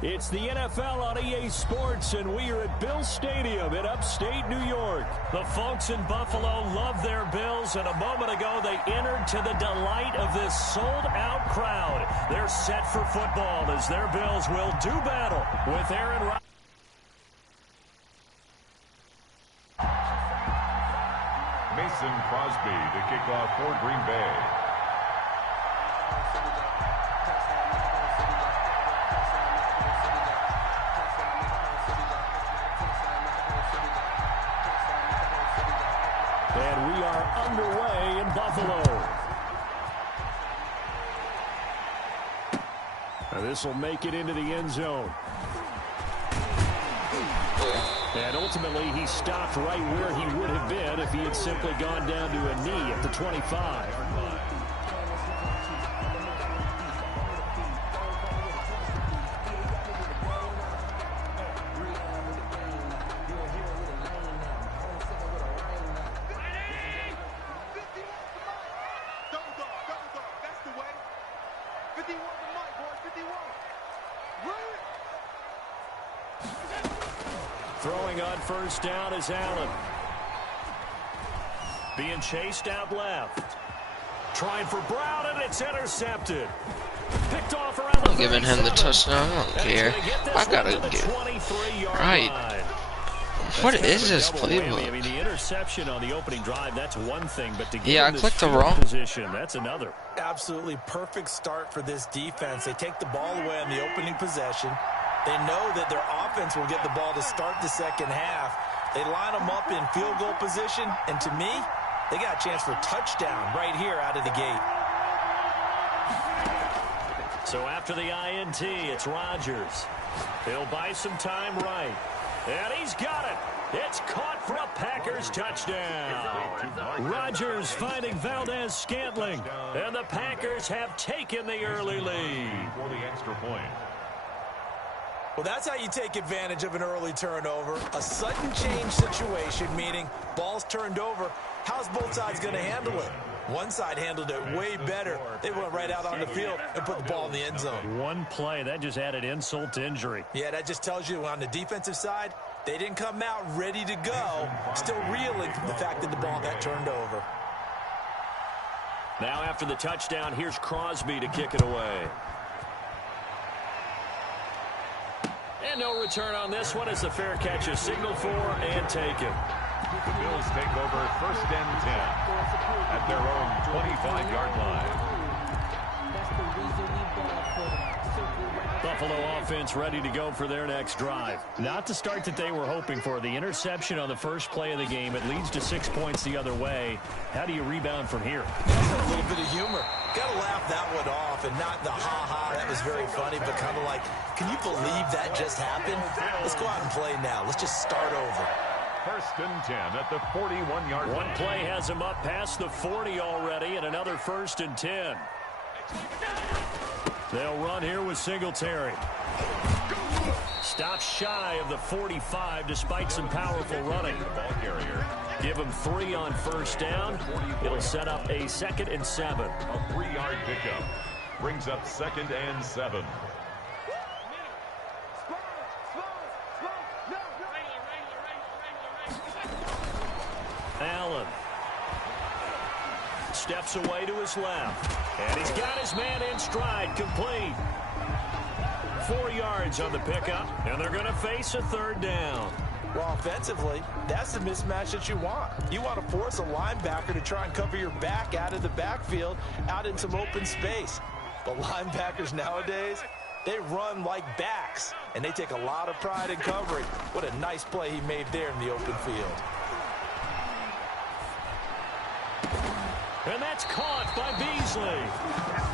It's the NFL on EA Sports, and we are at Bills Stadium in upstate New York. The folks in Buffalo love their Bills, and a moment ago they entered to the delight of this sold-out crowd. They're set for football as their Bills will do battle with Aaron Rodgers. Mason Crosby to kick off for Green Bay. And we are underway in Buffalo. Now this will make it into the end zone. And ultimately, he stopped right where he would have been if he had simply gone down to a knee at the 25. Throwing on first down is Allen. Being chased out left. Trying for Brown, and it's intercepted. Picked off around the giving him the touchdown. I don't care. I gotta get right. What is this playbook? I mean, the interception on the opening drive, that's one thing, but to I clicked the wrong position, that's another. Absolutely perfect start for this defense. They take the ball away on the opening possession. They know that their offense will get the ball to start the second half. They line them up in field goal position, and to me, they got a chance for a touchdown right here out of the gate. So after the INT, it's Rodgers. He'll buy some time right. And he's got it. It's caught for a Packers touchdown. Rodgers finding Valdez-Scantling. And the Packers have taken the early lead. For the extra point. Well, that's how you take advantage of an early turnover. A sudden change situation, meaning ball's turned over. How's both sides going to handle it? One side handled it way better. They went right out on the field and put the ball in the end zone. One play, that just added insult to injury. Yeah, that just tells you on the defensive side, they didn't come out ready to go, still reeling from the fact that the ball got turned over. Now after the touchdown, here's Crosby to kick it away. And no return on this one as the fair catch is signaled for and taken. The Bills take over first and 10 at their own 25-yard line. Buffalo offense ready to go for their next drive. Not the start that they were hoping for. The interception on the first play of the game. It leads to 6 points the other way. How do you rebound from here? A little bit of humor. Got to laugh that one off and not the ha-ha. That was very funny, but kind of like, can you believe that just happened? Let's go out and play now. Let's just start over. First and 10 at the 41-yard line. One play has him up past the 40 already, and another first and 10. They'll run here with Singletary. Stops shy of the 45 despite some powerful running. Ball carrier. Give him 3 on first down. It'll set up a 2nd and 7. A 3-yard pickup. Brings up 2nd and 7. Allen steps away to his left. And he's got his man in stride, complete. 4 yards on the pickup, and they're going to face a 3rd down. Well, offensively, that's the mismatch that you want. You want to force a linebacker to try and cover your back out of the backfield, out in some open space. But linebackers nowadays, they run like backs, and they take a lot of pride in covering. What a nice play he made there in the open field. And that's caught by Beasley.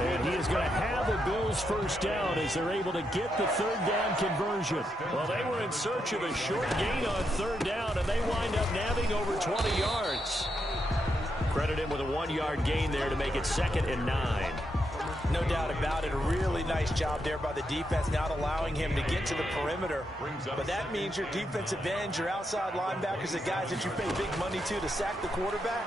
And he is going to have a Bills first down as they're able to get the 3rd down conversion. Well, they were in search of a short gain on 3rd down, and they wind up nabbing over 20 yards. Credit him with a 1-yard gain there to make it 2nd and 9. No doubt about it. A really nice job there by the defense, not allowing him to get to the perimeter. But that means your defensive ends, your outside linebackers, the guys that you pay big money to sack the quarterback,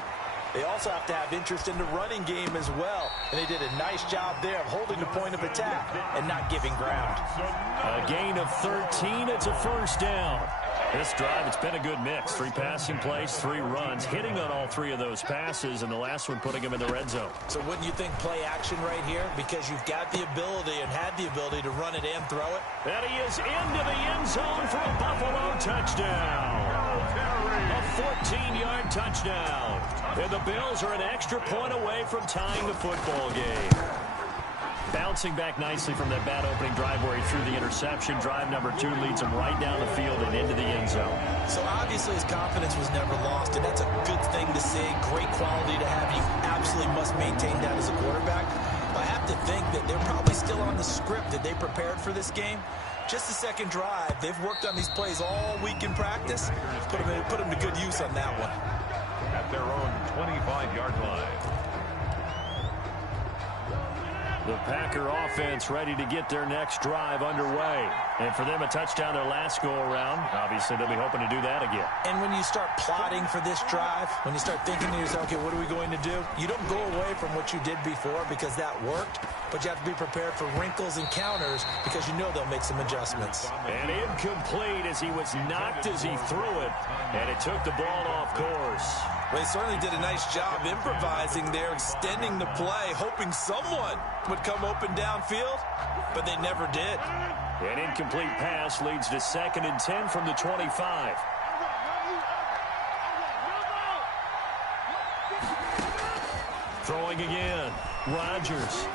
They also have to have interest in the running game as well. And they did a nice job there of holding the point of attack and not giving ground. A gain of 13. It's a first down. This drive, it's been a good mix. 3 passing plays, 3 runs, hitting on all 3 of those passes, and the last one putting him in the red zone. So wouldn't you think play action right here? Because you've got the ability and had the ability to run it and throw it. And he is into the end zone for a Buffalo touchdown. A 14-yard touchdown. And the Bills are an extra point away from tying the football game. Bouncing back nicely from that bad opening drive where he threw the interception. Drive number 2 leads him right down the field and into the end zone. So obviously his confidence was never lost, and that's a good thing to see. Great quality to have. You absolutely must maintain that as a quarterback. But I have to think that they're probably still on the script that they prepared for this game. Just the second drive. They've worked on these plays all week in practice. Put them to good use on that one. At their own 25-yard line. The Packer offense ready to get their next drive underway. And for them, a touchdown their last go-around. Obviously, they'll be hoping to do that again. And when you start plotting for this drive, when you start thinking to yourself, okay, what are we going to do? You don't go away from what you did before because that worked, but you have to be prepared for wrinkles and counters because you know they'll make some adjustments. And incomplete as he was knocked as he threw it, and it took the ball off course. Well, they certainly did a nice job improvising there, extending the play, hoping someone would come open downfield, but they never did. An incomplete pass leads to 2nd and 10 from the 25. Throwing again. Rodgers.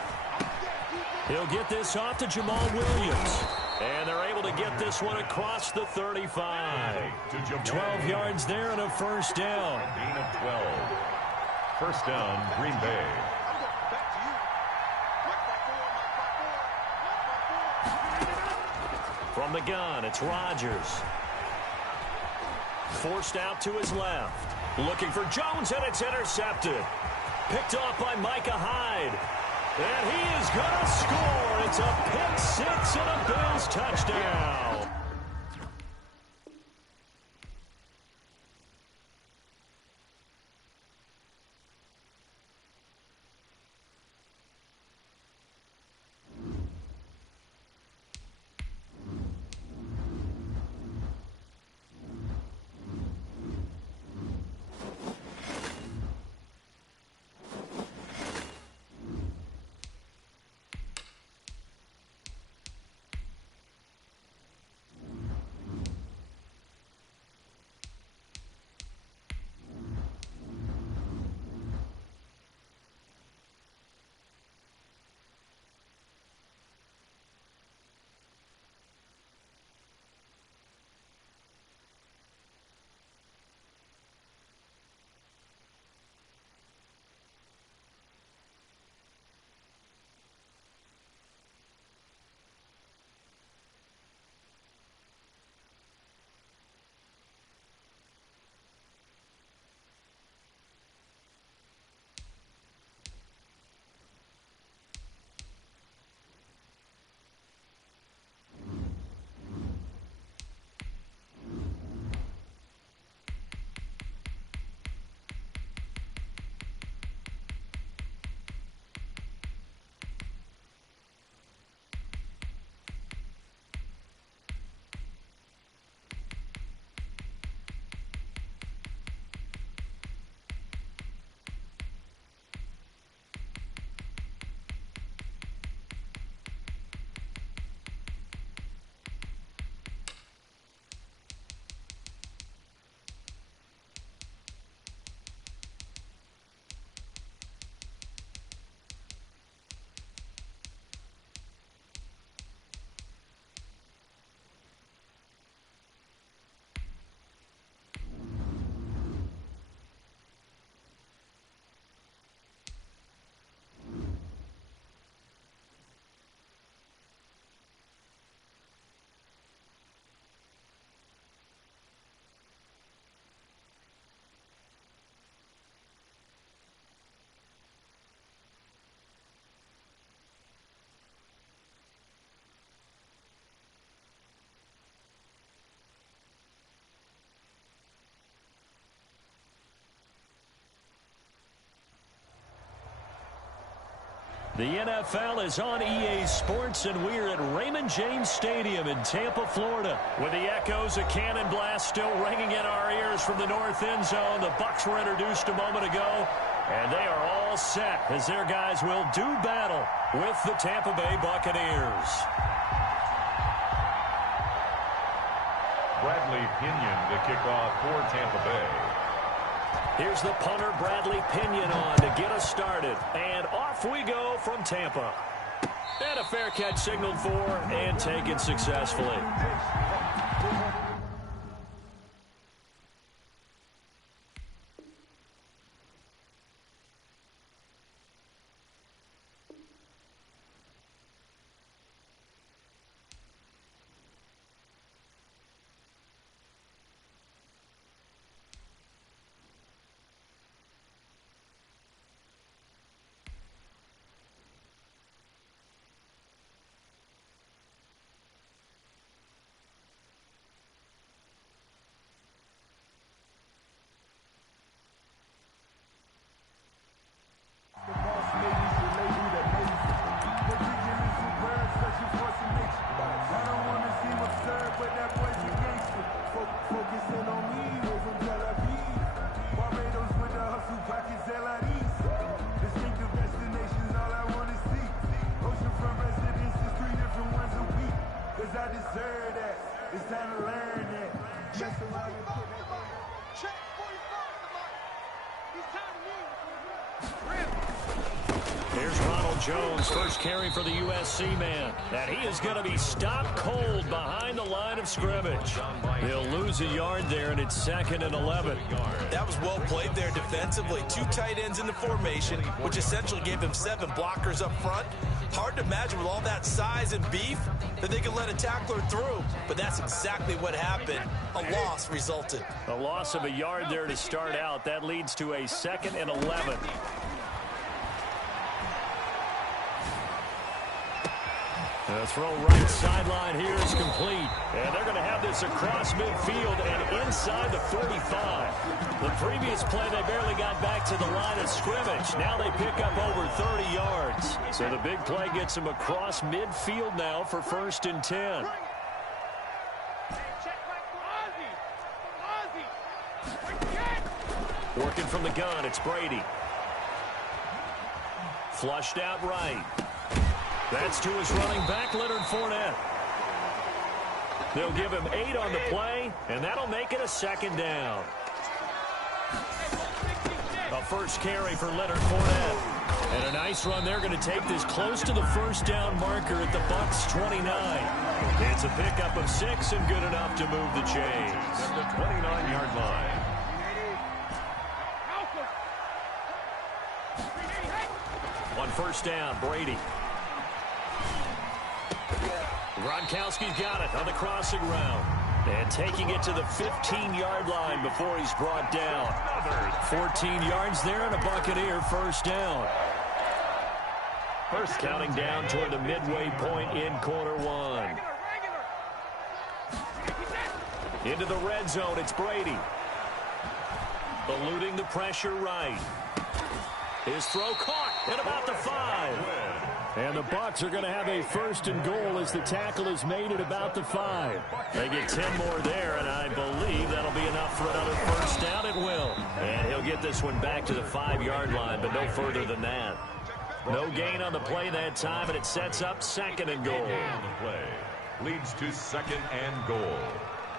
He'll get this off to Jamal Williams. And they're able to get this one across the 35. 12 yards there and a first down. Gain of 12. First down, Green Bay. From the gun, it's Rodgers. Forced out to his left. Looking for Jones, and it's intercepted. Picked off by Micah Hyde. And he is going to score. It's a pick 6 and a Bills touchdown. The NFL is on EA Sports, and we're at Raymond James Stadium in Tampa, Florida. With the echoes of cannon blast still ringing in our ears from the north end zone, the Bucs were introduced a moment ago, and they are all set as their guys will do battle with the Tampa Bay Buccaneers. Bradley Pinion to kick off for Tampa Bay. Here's the punter, Bradley Pinion, on to get us started. And off we go from Tampa. And a fair catch signaled for and taken successfully. Jones, first carry for the USC man. And he is going to be stopped cold behind the line of scrimmage. They'll lose a yard there, and it's 2nd and 11. That was well played there defensively. 2 tight ends in the formation, which essentially gave them 7 blockers up front. Hard to imagine with all that size and beef that they could let a tackler through. But that's exactly what happened. A loss resulted. A loss of a yard there to start out. That leads to a 2nd and 11. The throw right sideline here is complete. And they're going to have this across midfield and inside the 45. The previous play, they barely got back to the line of scrimmage. Now they pick up over 30 yards. So the big play gets them across midfield now for 1st and 10. Working from the gun, it's Brady. Flushed out right. That's to his running back, Leonard Fournette. They'll give him 8 on the play, and that'll make it a 2nd down. A first carry for Leonard Fournette. And a nice run. They're going to take this close to the 1st down marker at the Bucs 29. It's a pickup of 6 and good enough to move the chains. At the 29-yard line. On 1st down, Brady. Gronkowski's got it on the crossing route. And taking it to the 15-yard line before he's brought down. 14 yards there and a Buccaneer 1st down. First counting down toward the midway point in quarter 1. Into the red zone, it's Brady. Eluding the pressure right. His throw caught at about the 5. And the Bucs are going to have a 1st and goal as the tackle is made at about the 5. They get 10 more there, and I believe that'll be enough for another 1st down. It will. And he'll get this one back to the 5-yard line, but no further than that. No gain on the play that time, and it sets up 2nd and goal. On the play leads to 2nd and goal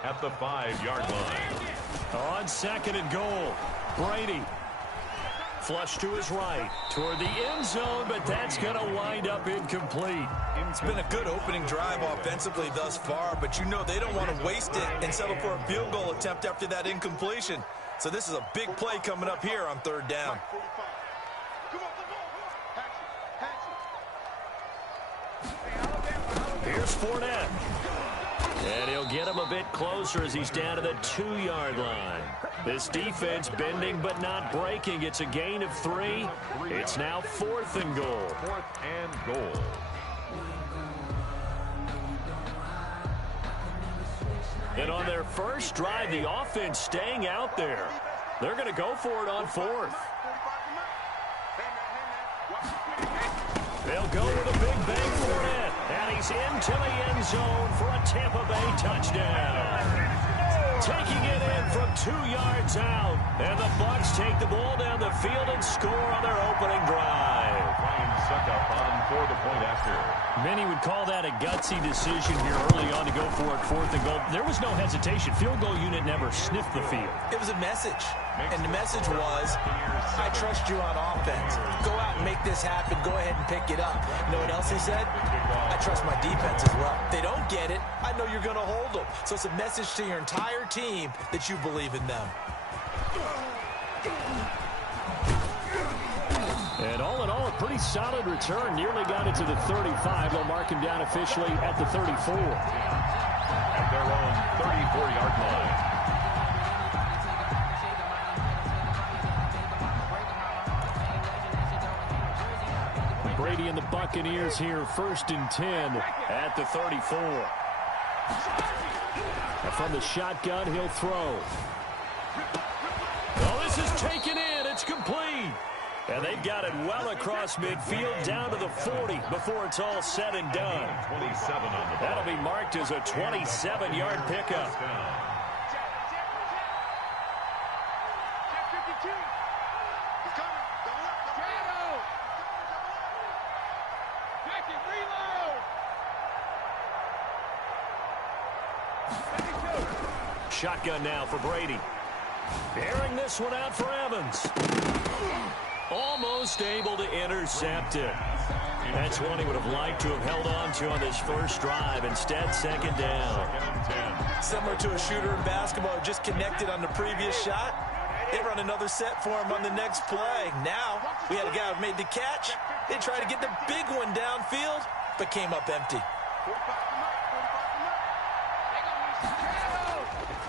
at the 5-yard line. On 2nd and goal, Brady. Flush to his right, toward the end zone, but that's going to wind up incomplete. It's been a good opening drive offensively thus far, but you know they don't want to waste it and settle for a field goal attempt after that incompletion. So this is a big play coming up here on 3rd down. Here's Fournette. And he'll get him a bit closer as he's down to the 2-yard line. This defense bending but not breaking. It's a gain of 3. It's now 4th and goal. 4th and goal. And on their first drive, the offense staying out there. They're going to go for it on 4th. go with a big bang for it. And he's into the end zone for a Tampa Bay touchdown. Taking it in from 2 yards out. And the Bucs take the ball down the field and score on their opening drive. Ryan Suckup on for the point after. Many would call that a gutsy decision here early on to go for it, 4th and goal. There was no hesitation. Field goal unit never sniffed the field. It was a message. And the message was, I trust you on offense. Go out and make this happen. Go ahead and pick it up. You know what else he said? I trust my defense as well. If they don't get it, I know you're going to hold them. So it's a message to your entire team that you believe in them. And all in all, a pretty solid return. Nearly got it to the 35. They'll mark him down officially at the 34. At their own 34-yard line. Brady and the Buccaneers here, 1st and 10 at the 34. And from the shotgun, he'll throw. Oh, this is taken in. It's complete. And they've got it well across midfield down to the 40 before it's all said and done. 27 on the ball. That'll be marked as a 27-yard pickup. Shotgun now for Brady. Airing this one out for Evans. Almost able to intercept it. That's one he would have liked to have held on to on this first drive. Instead, 2nd down. Similar to a shooter in basketball who just connected on the previous shot. They run another set for him on the next play. Now, we had a guy who made the catch. They tried to get the big one downfield, but came up empty.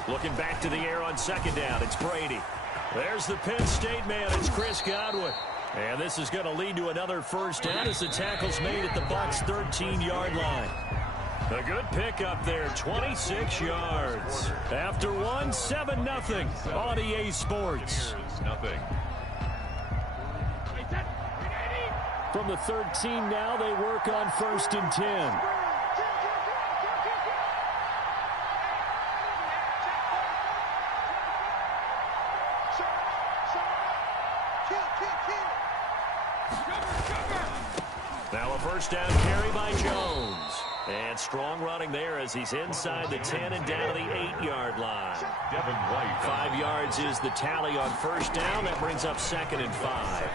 Looking back to the air on 2nd down. It's Brady. There's the Penn State man. It's Chris Godwin. And this is going to lead to another first down as the tackle's made at the Bucs' 13-yard line. A good pickup there, 26 yards. After one, 7-0 on EA Sports. Nothing. From the 13 now, they work on 1st and 10. Now a first down carry by Jones. And strong running there as he's inside the 10 and down to the 8-yard line. Devin White. 5 yards is the tally on first down. That brings up 2nd and 5.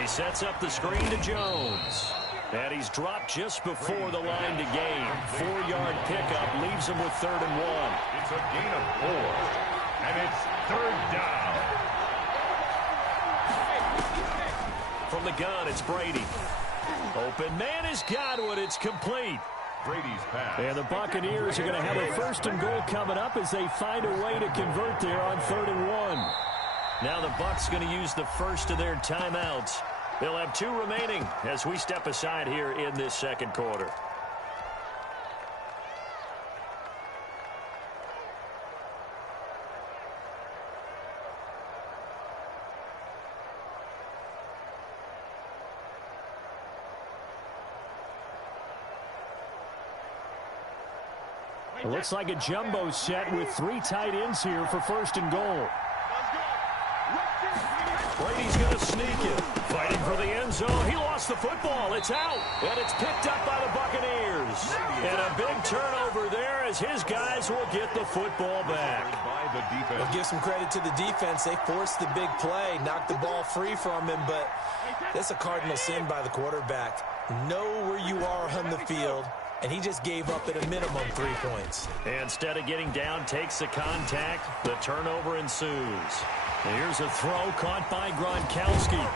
He sets up the screen to Jones. And he's dropped just before the line to gain. 4-yard pickup leaves him with 3rd and 1. It's a gain of 4. And it's 3rd down. From the gun, it's Brady. Open man is Godwin. It's complete. Brady's pass. And the Buccaneers are going to have a 1st and goal coming up as they find a way to convert there on 3rd and 1. Now the Bucs going to use the first of their timeouts. They'll have 2 remaining as we step aside here in this 2nd quarter. It looks like a jumbo set with 3 tight ends here for 1st and goal. Brady's going to sneak it. Fighting for the end zone. He lost the football. It's out. And it's picked up by the Buccaneers. And a big turnover there as his guys will get the football back. I'll give some credit to the defense. They forced the big play, knocked the ball free from him, but that's a cardinal sin by the quarterback. Know where you are on the field. And he just gave up at a minimum 3 points. Instead of getting down, takes the contact. The turnover ensues. And here's a throw caught by Gronkowski.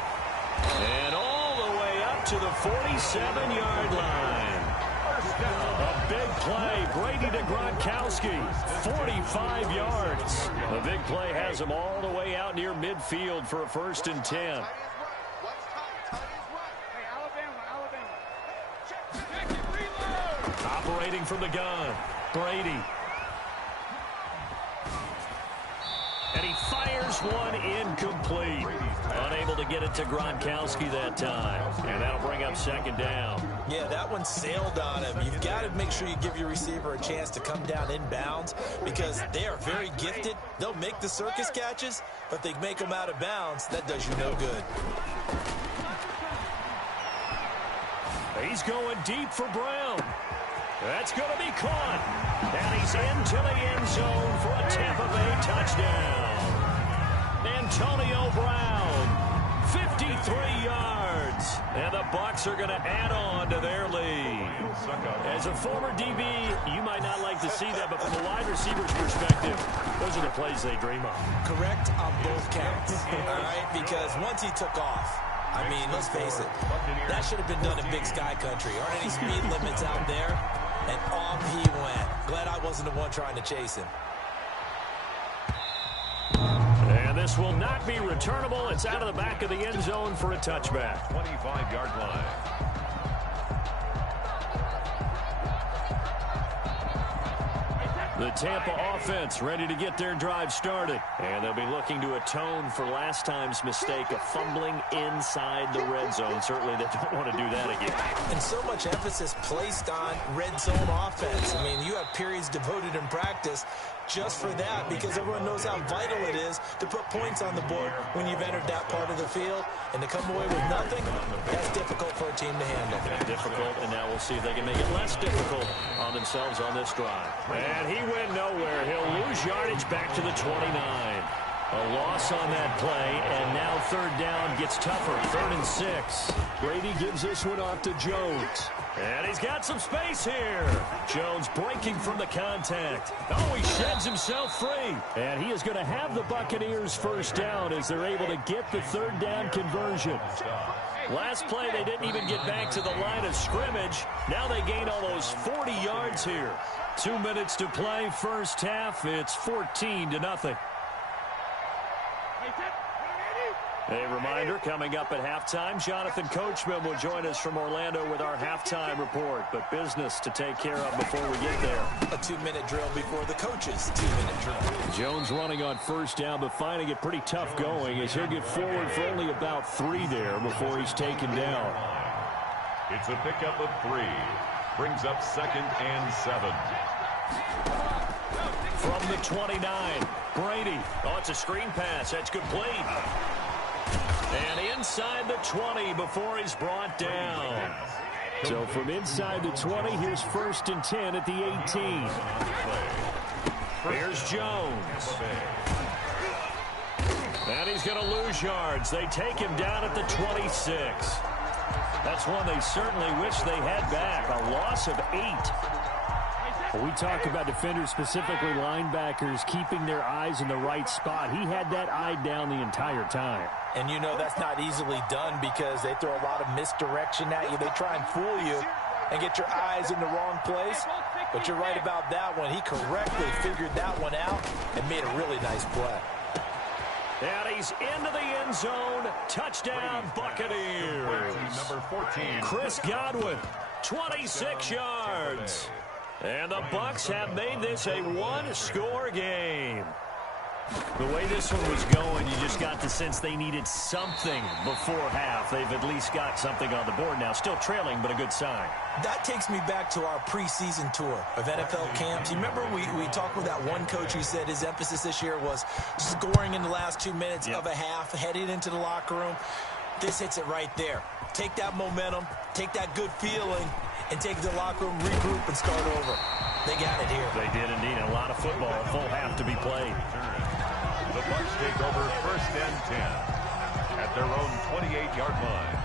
And all the way up to the 47-yard line. A big play. Brady to Gronkowski. 45 yards. The big play has him all the way out near midfield for a 1st and 10. Operating from the gun, Brady. And he fires Fires one incomplete. Unable to get it to Gronkowski that time. And that'll bring up second down. Yeah, that one sailed on him. You've got to make sure you give your receiver a chance to come down inbounds because they are very gifted. They'll make the circus catches, but they make them out of bounds. That does you no good. He's going deep for Brown. That's going to be caught. And he's into the end zone for a Tampa Bay touchdown. Antonio Brown, 53 yards. And the Bucs are going to add on to their lead. As a former DB, you might not like to see that, but from a wide receiver's perspective, those are the plays they dream of. Correct on both counts, all right? Because once he took off, I mean, let's face it, that should have been done in Big Sky Country. Aren't any speed limits out there? And off he went. Glad I wasn't the one trying to chase him. And this will not be returnable. It's out of the back of the end zone for a touchback. 25-yard line. The Tampa offense ready to get their drive started. And they'll be looking to atone for last time's mistake of fumbling inside the red zone. Certainly they don't want to do that again. And so much emphasis placed on red zone offense. I mean, you have periods devoted in practice just for that because everyone knows how vital it is to put points on the board when you've entered that part of the field. And to come away with nothing, that's difficult for a team to handle. And difficult, and now we'll see if they can make it less difficult on themselves on this drive. And he went nowhere. He'll lose yardage back to the 29. A loss on that play, and now third down gets tougher. 3rd and 6. Brady gives this one off to Jones. And he's got some space here. Jones breaking from the contact. Oh, he sheds himself free. And he is going to have the Buccaneers first down as they're able to get the third down conversion. Last play, they didn't even get back to the line of scrimmage. Now they gain almost 40 yards here. 2 minutes to play, first half. It's 14-0. A reminder, coming up at halftime, Jonathan Coachman will join us from Orlando with our halftime report. But business to take care of before we get there. A 2-minute drill before the coach's 2-minute drill. Jones running on first down, but finding it pretty tough going as he'll get forward for only about 3 there before he's taken down. It's a pickup of 3. Brings up 2nd and 7. From the 29, Brady. Oh, it's a screen pass. That's complete. And inside the 20 before he's brought down. So from inside the 20, here's 1st and 10 at the 18. Here's Jones. And he's going to lose yards. They take him down at the 26. That's one they certainly wish they had back. A loss of 8. We talk about defenders, specifically linebackers, keeping their eyes in the right spot. He had that eye down the entire time. And you know that's not easily done because they throw a lot of misdirection at you. They try and fool you and get your eyes in the wrong place. But you're right about that one. He correctly figured that one out and made a really nice play. And he's into the end zone. Touchdown, Buccaneers. Number 14. Chris Godwin, 26 yards. And the Bucs have made this a one-score game. The way this one was going, you just got the sense they needed something before half. They've at least got something on the board now. Still trailing, but a good sign. That takes me back to our preseason tour of NFL camps. You remember we talked with that one coach who said his emphasis this year was scoring in the last 2 minutes of a half, heading into the locker room. This hits it right there. Take that momentum, take that good feeling, and take it to the locker room, regroup, and start over. They got it here. They did indeed. A lot of football, a full half to be played. The Bucs take over 1st and 10 at their own 28-yard line.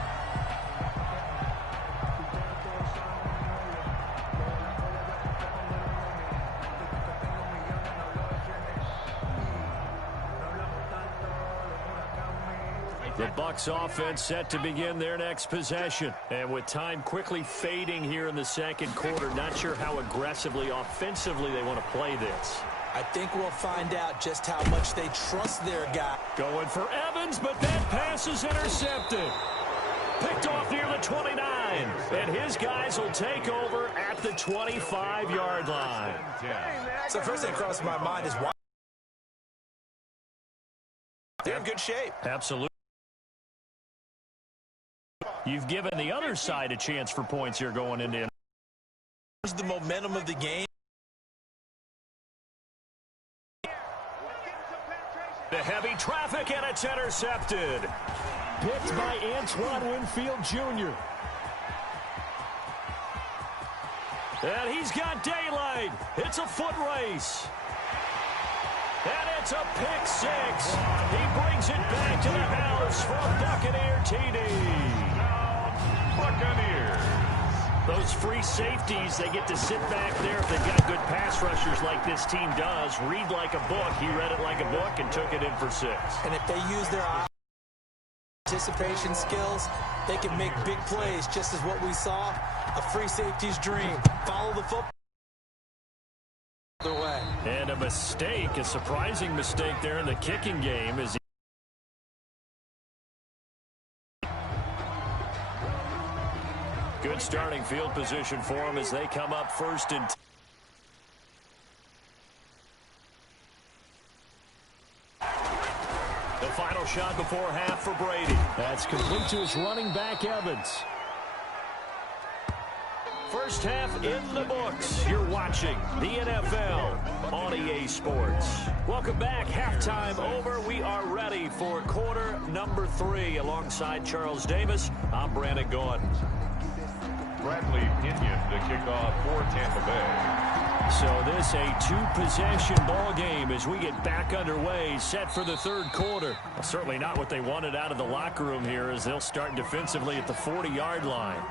The Bucs offense set to begin their next possession. And with time quickly fading here in the second quarter, not sure how aggressively, offensively they want to play this. I think we'll find out just how much they trust their guy. Going for Evans, but that pass is intercepted. Picked off near the 29. And his guys will take over at the 25-yard line. So first thing that crosses my mind is why they're in good shape. Absolutely. You've given the other side a chance for points here going into it. The momentum of the game. The heavy traffic, and it's intercepted. Picked by Antoine Winfield Jr. And he's got daylight. It's a foot race. And it's a pick six. He brings it back to the house for a Buccaneer TD. Buccaneers. Those free safeties, they get to sit back there if they've got good pass rushers like this team does. Read like a book. He read it like a book and took it in for 6. And if they use their anticipation skills, they can make big plays, just as what we saw, a free safety's dream. Follow the football. Way. And a mistake, a surprising mistake there in the kicking game. Is good starting field position for them as they come up first and the final shot before half for Brady. That's complete to his running back, Evans. First half in the books. You're watching the NFL on EA Sports. Welcome back. Halftime over. We are ready for quarter number 3. Alongside Charles Davis, I'm Brandon Gordon. Bradley Pinion to kick off for Tampa Bay. So this a 2-possession ball game as we get back underway, set for the third quarter. Well, certainly not what they wanted out of the locker room here as they'll start defensively at the 40-yard line.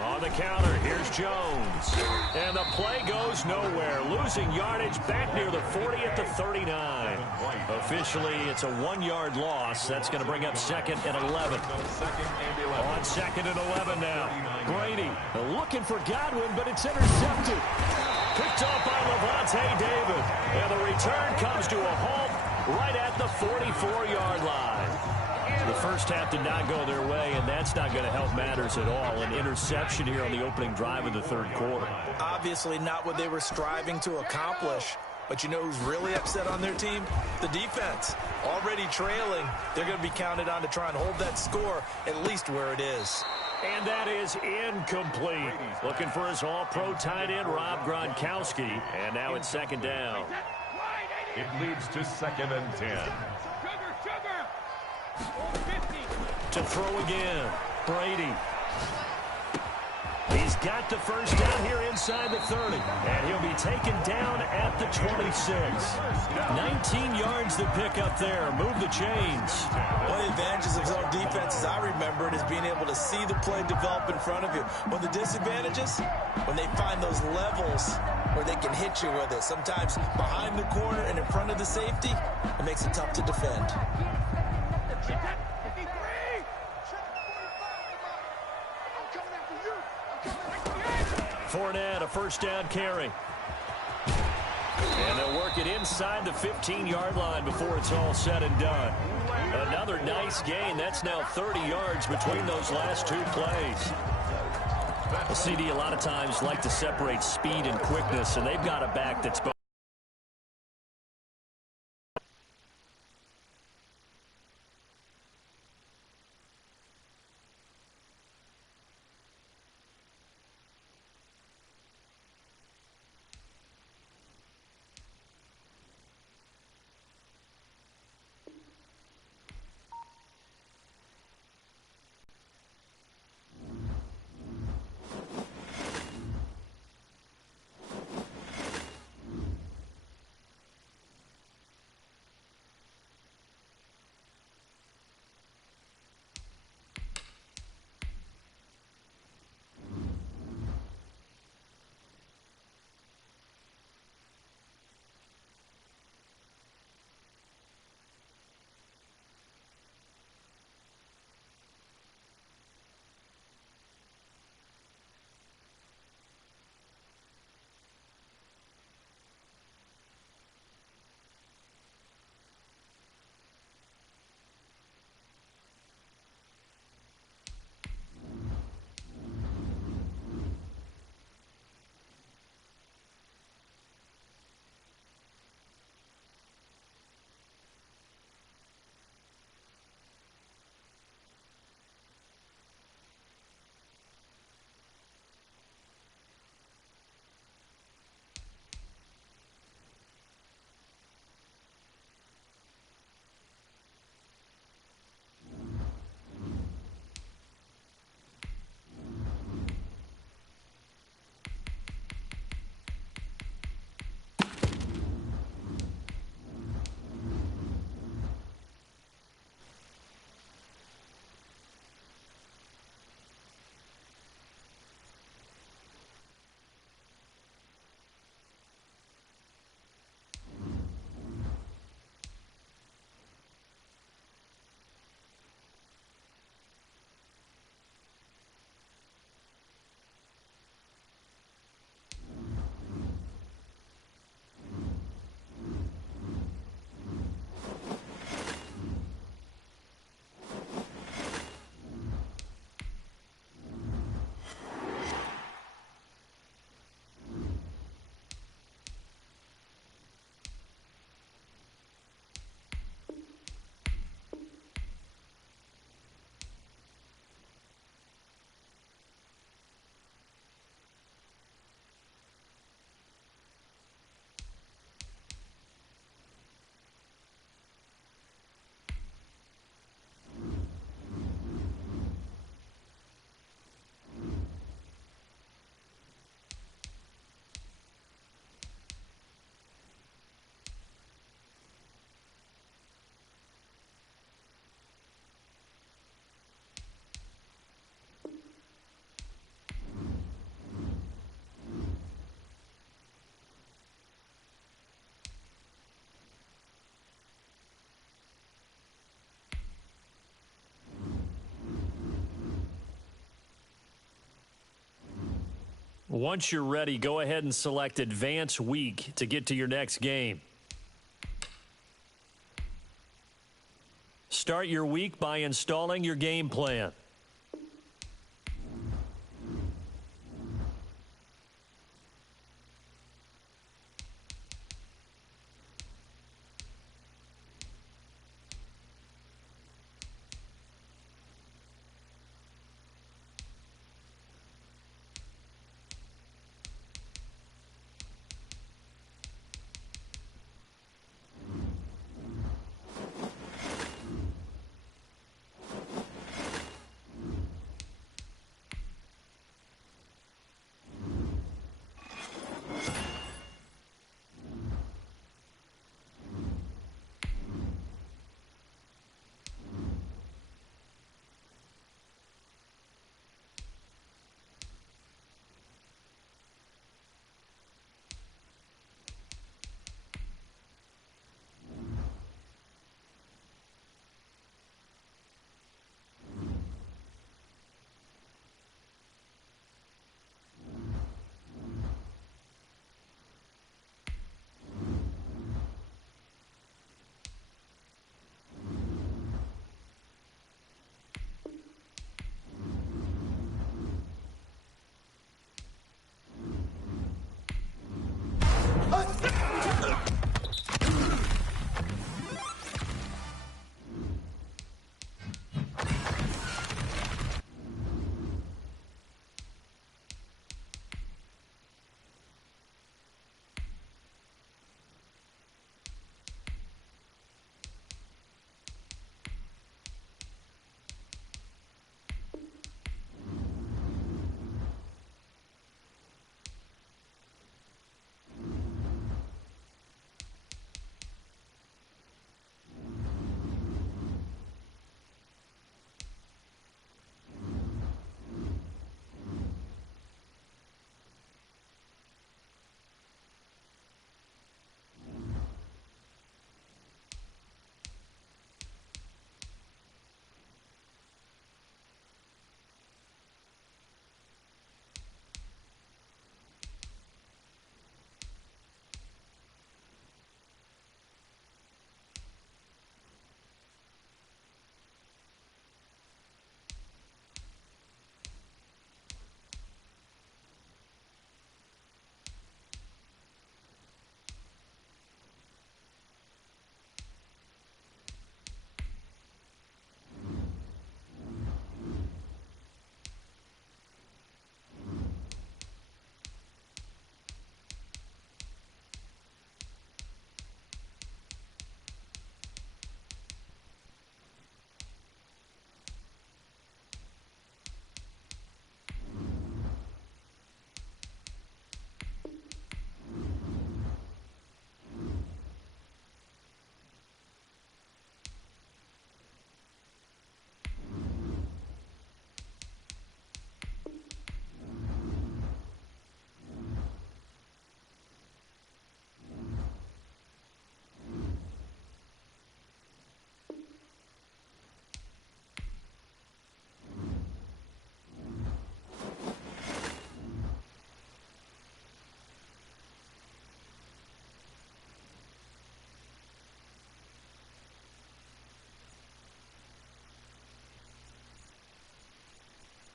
On the counter, here's Jones. And the play goes nowhere. Losing yardage back near the 40 at the 39. Officially, it's a 1-yard loss. That's going to bring up 2nd and 11. On 2nd and 11 now. Brady looking for Godwin, but it's intercepted. Picked off by Levante David. And the return comes to a halt right at the 44-yard line. The first half did not go their way, and that's not going to help matters at all. An interception here on the opening drive of the third quarter. Obviously not what they were striving to accomplish. But you know who's really upset on their team? The defense. Already trailing, they're going to be counted on to try and hold that score at least where it is. And that is incomplete. Looking for his all-pro tight end, Rob Gronkowski. And now it's 2nd down. It leads to 2nd and 10. To throw again, Brady. He's got the first down here inside the 30. And he'll be taken down at the 26. 19 yards to pick up there. Move the chains. One of the advantages of zone defense, as I remember it, is being able to see the play develop in front of you. One of the disadvantages, when they find those levels where they can hit you with it. Sometimes behind the corner and in front of the safety, it makes it tough to defend. Fournette, a first down carry. And they'll work it inside the 15-yard line before it's all said and done. Another nice gain. That's now 30 yards between those last 2 plays. The CD a lot of times like to separate speed and quickness, and they've got a back that's both. Once you're ready, go ahead and select Advance Week to get to your next game. Start your week by installing your game plan.